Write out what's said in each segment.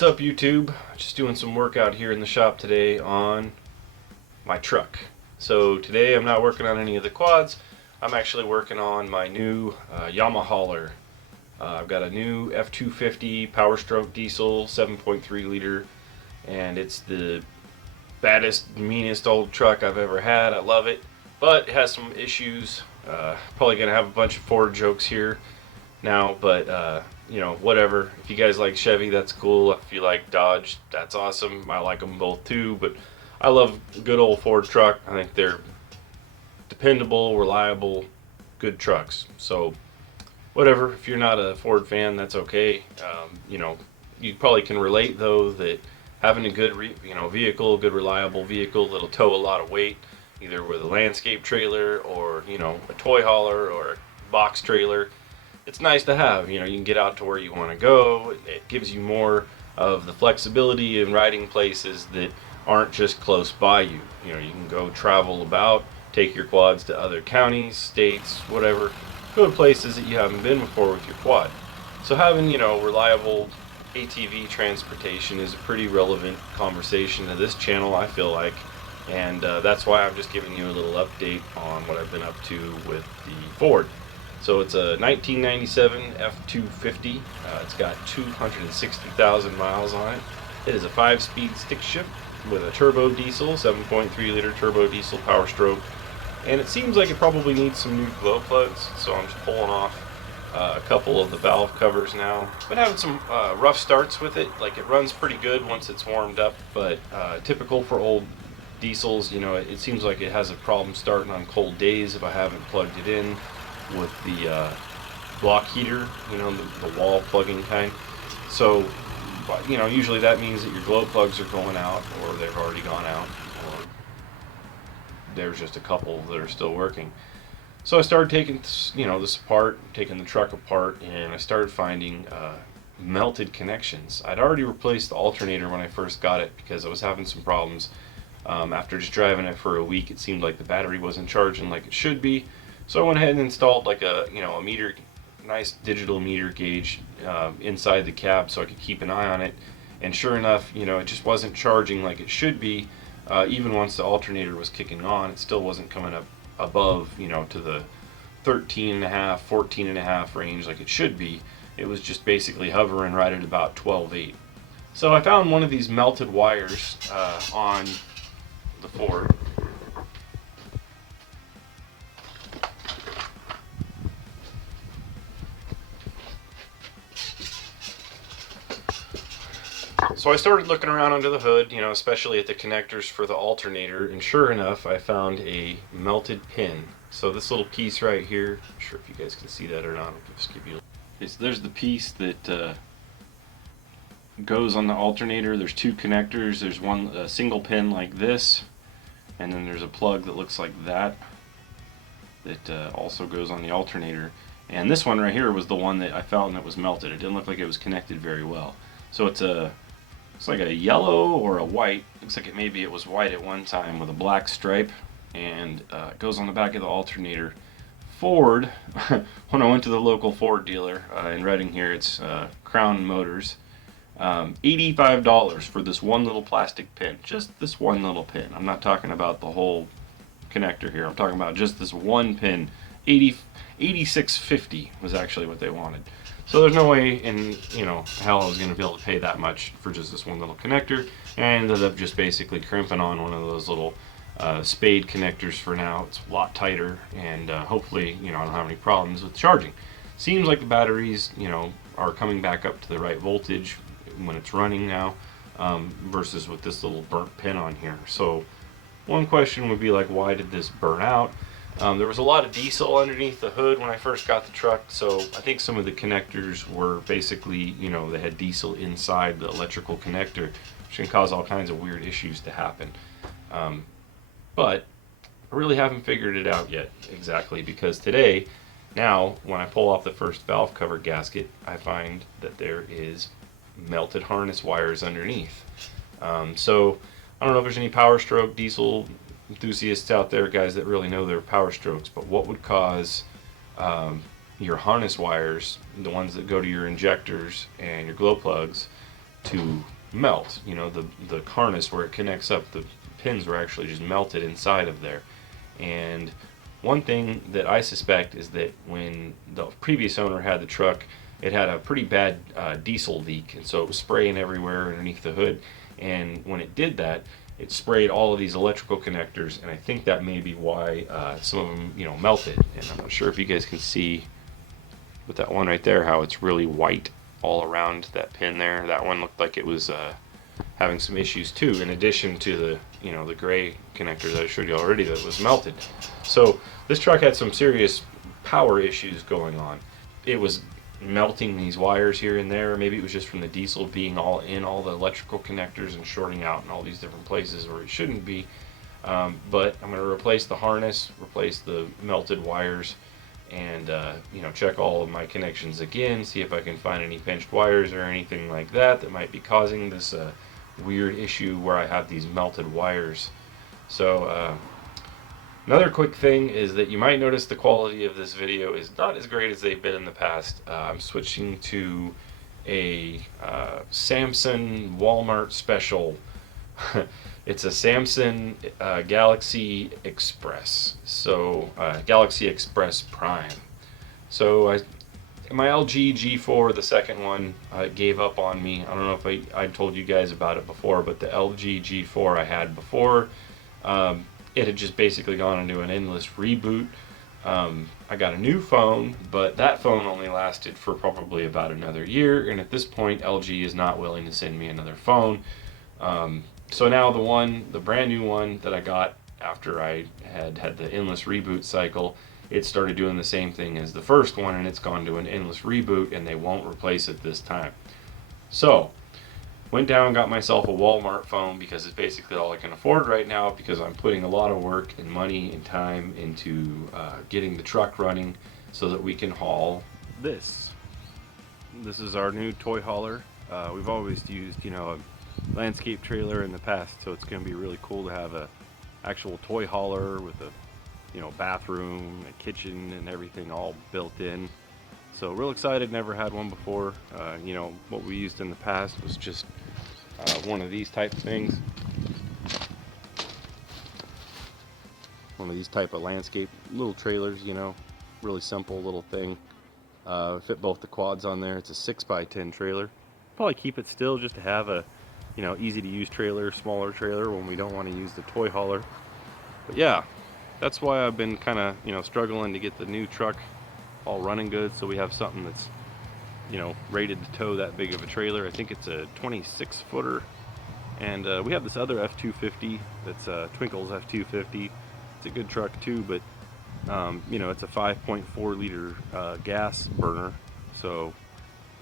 What's up, YouTube? Just doing some work out here in the shop today on my truck. So today I'm not working on any of the quads. I'm actually working on my new Yamaha hauler. I've got a new F-250 Powerstroke diesel 7.3 liter, and it's the baddest, meanest old truck I've ever had. I love it, but it has some issues. Probably gonna have a bunch of Ford jokes here now, but you know, whatever. If you guys like Chevy, that's cool. If you like Dodge, that's awesome. I like them both too, but I love a good old Ford truck. I think they're dependable, reliable, good trucks. So whatever. If you're not a Ford fan, that's okay. You know, you probably can relate though that having a good vehicle, good reliable vehicle that'll tow a lot of weight, either with a landscape trailer or, you know, a toy hauler or a box trailer, it's nice to have. You know, you can get out to where you want to go. It gives you more of the flexibility in riding places that aren't just close by you. You know, you can go travel about, take your quads to other counties, states, whatever, go to places that you haven't been before with your quad. So having, you know, reliable ATV transportation is a pretty relevant conversation to this channel, I feel like, and that's why I'm just giving you a little update on what I've been up to with the Ford. So it's a 1997 F-250. It's got 260,000 miles on it. It is a 5-speed stick shift with a turbo diesel, 7.3 liter turbo diesel Powerstroke, and it seems like it probably needs some new glow plugs. So I'm just pulling off a couple of the valve covers now. Been having some rough starts with it. Like, it runs pretty good once it's warmed up, but typical for old diesels, you know, it seems like it has a problem starting on cold days if I haven't plugged it in with the block heater, you know, the wall plugging kind. So, you know, usually that means that your glow plugs are going out, or they've already gone out, or there's just a couple that are still working. So I started taking, you know, this apart, taking the truck apart, and I started finding melted connections. I'd already replaced the alternator when I first got it because I was having some problems. After just driving it for a week, it seemed like the battery wasn't charging like it should be. So I went ahead and installed like a meter, nice digital meter gauge inside the cab so I could keep an eye on it. And sure enough, you know, it just wasn't charging like it should be. Even once the alternator was kicking on, it still wasn't coming up above, you know, to the 13.5, 14.5 range like it should be. It was just basically hovering right at about 12.8. So I found one of these melted wires on the Ford. So I started looking around under the hood, you know, especially at the connectors for the alternator, and sure enough, I found a melted pin. So this little piece right here, I'm not sure if you guys can see that or not. I'll just give you. There's the piece that goes on the alternator. There's two connectors. There's a single pin like this, and then there's a plug that looks like that also goes on the alternator. And this one right here was the one that I found that was melted. It didn't look like it was connected very well. So it's like a yellow or a white. Looks like maybe it was white at one time with a black stripe, and it goes on the back of the alternator. Ford, when I went to the local Ford dealer in Reading here, it's Crown Motors, $85 for this one little plastic pin. Just this one little pin. I'm not talking about the whole connector here. I'm talking about just this one pin. $86.50 was actually what they wanted. So there's no way in, you know, hell I was going to be able to pay that much for just this one little connector. And I ended up just basically crimping on one of those little spade connectors for now. It's a lot tighter, and hopefully, you know, I don't have any problems with charging. Seems like the batteries, you know, are coming back up to the right voltage when it's running now, versus with this little burnt pin on here. So one question would be like, why did this burn out? There was a lot of diesel underneath the hood when I first got the truck, so I think some of the connectors were basically, you know, they had diesel inside the electrical connector, which can cause all kinds of weird issues to happen. But I really haven't figured it out yet exactly, because today, now, when I pull off the first valve cover gasket, I find that there is melted harness wires underneath. So I don't know if there's any Powerstroke diesel enthusiasts out there, guys that really know their Powerstrokes, but what would cause your harness wires, the ones that go to your injectors and your glow plugs, to melt. You know, the harness where it connects up, the pins were actually just melted inside of there. And one thing that I suspect is that when the previous owner had the truck, it had a pretty bad diesel leak, and so it was spraying everywhere underneath the hood. And when it did that, it sprayed all of these electrical connectors, and I think that may be why some of them, you know, melted. And I'm not sure if you guys can see with that one right there how it's really white all around that pin there. That one looked like it was having some issues too, in addition to the, you know, the gray connector that I showed you already that was melted. So this truck had some serious power issues going on. It was melting these wires here and there. Maybe it was just from the diesel being all in all the electrical connectors and shorting out in all these different places where it shouldn't be. But I'm going to replace the harness, replace the melted wires, and you know, check all of my connections again, see if I can find any pinched wires or anything like that that might be causing this weird issue where I have these melted wires. So another quick thing is that you might notice the quality of this video is not as great as they've been in the past. I'm switching to a Samsung Walmart special. It's a Samsung Galaxy Express, so Galaxy Express Prime. So my LG G4, the second one, gave up on me. I don't know if I told you guys about it before, but the LG G4 I had before, it had just basically gone into an endless reboot. I got a new phone, but that phone only lasted for probably about another year, and at this point LG is not willing to send me another phone. So now the brand new one that I got after I had the endless reboot cycle, it started doing the same thing as the first one, and it's gone to an endless reboot, and they won't replace it this time. So went down and got myself a Walmart phone because it's basically all I can afford right now, because I'm putting a lot of work and money and time into getting the truck running so that we can haul this. This is our new toy hauler. We've always used, you know, a landscape trailer in the past, so it's going to be really cool to have a actual toy hauler with a, you know, bathroom, a kitchen, and everything all built in. So real excited. Never had one before. You know, what we used in the past was just one of these type of things, one of these type of landscape little trailers, you know, really simple little thing. Fit both the quads on there. It's a 6x10 trailer. Probably keep it still just to have a, you know, easy to use trailer, smaller trailer when we don't want to use the toy hauler. But yeah, that's why I've been kind of, you know, struggling to get the new truck all running good, so we have something that's, you know, rated to tow that big of a trailer. I think it's a 26 footer, and we have this other F-250 that's Twinkle's F-250. It's a good truck too, but you know, it's a 5.4 liter gas burner, so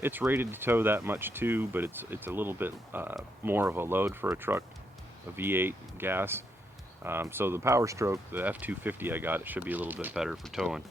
it's rated to tow that much too, but it's a little bit more of a load for a truck, a V8 gas. So the Powerstroke, the F-250 I got, it should be a little bit better for towing.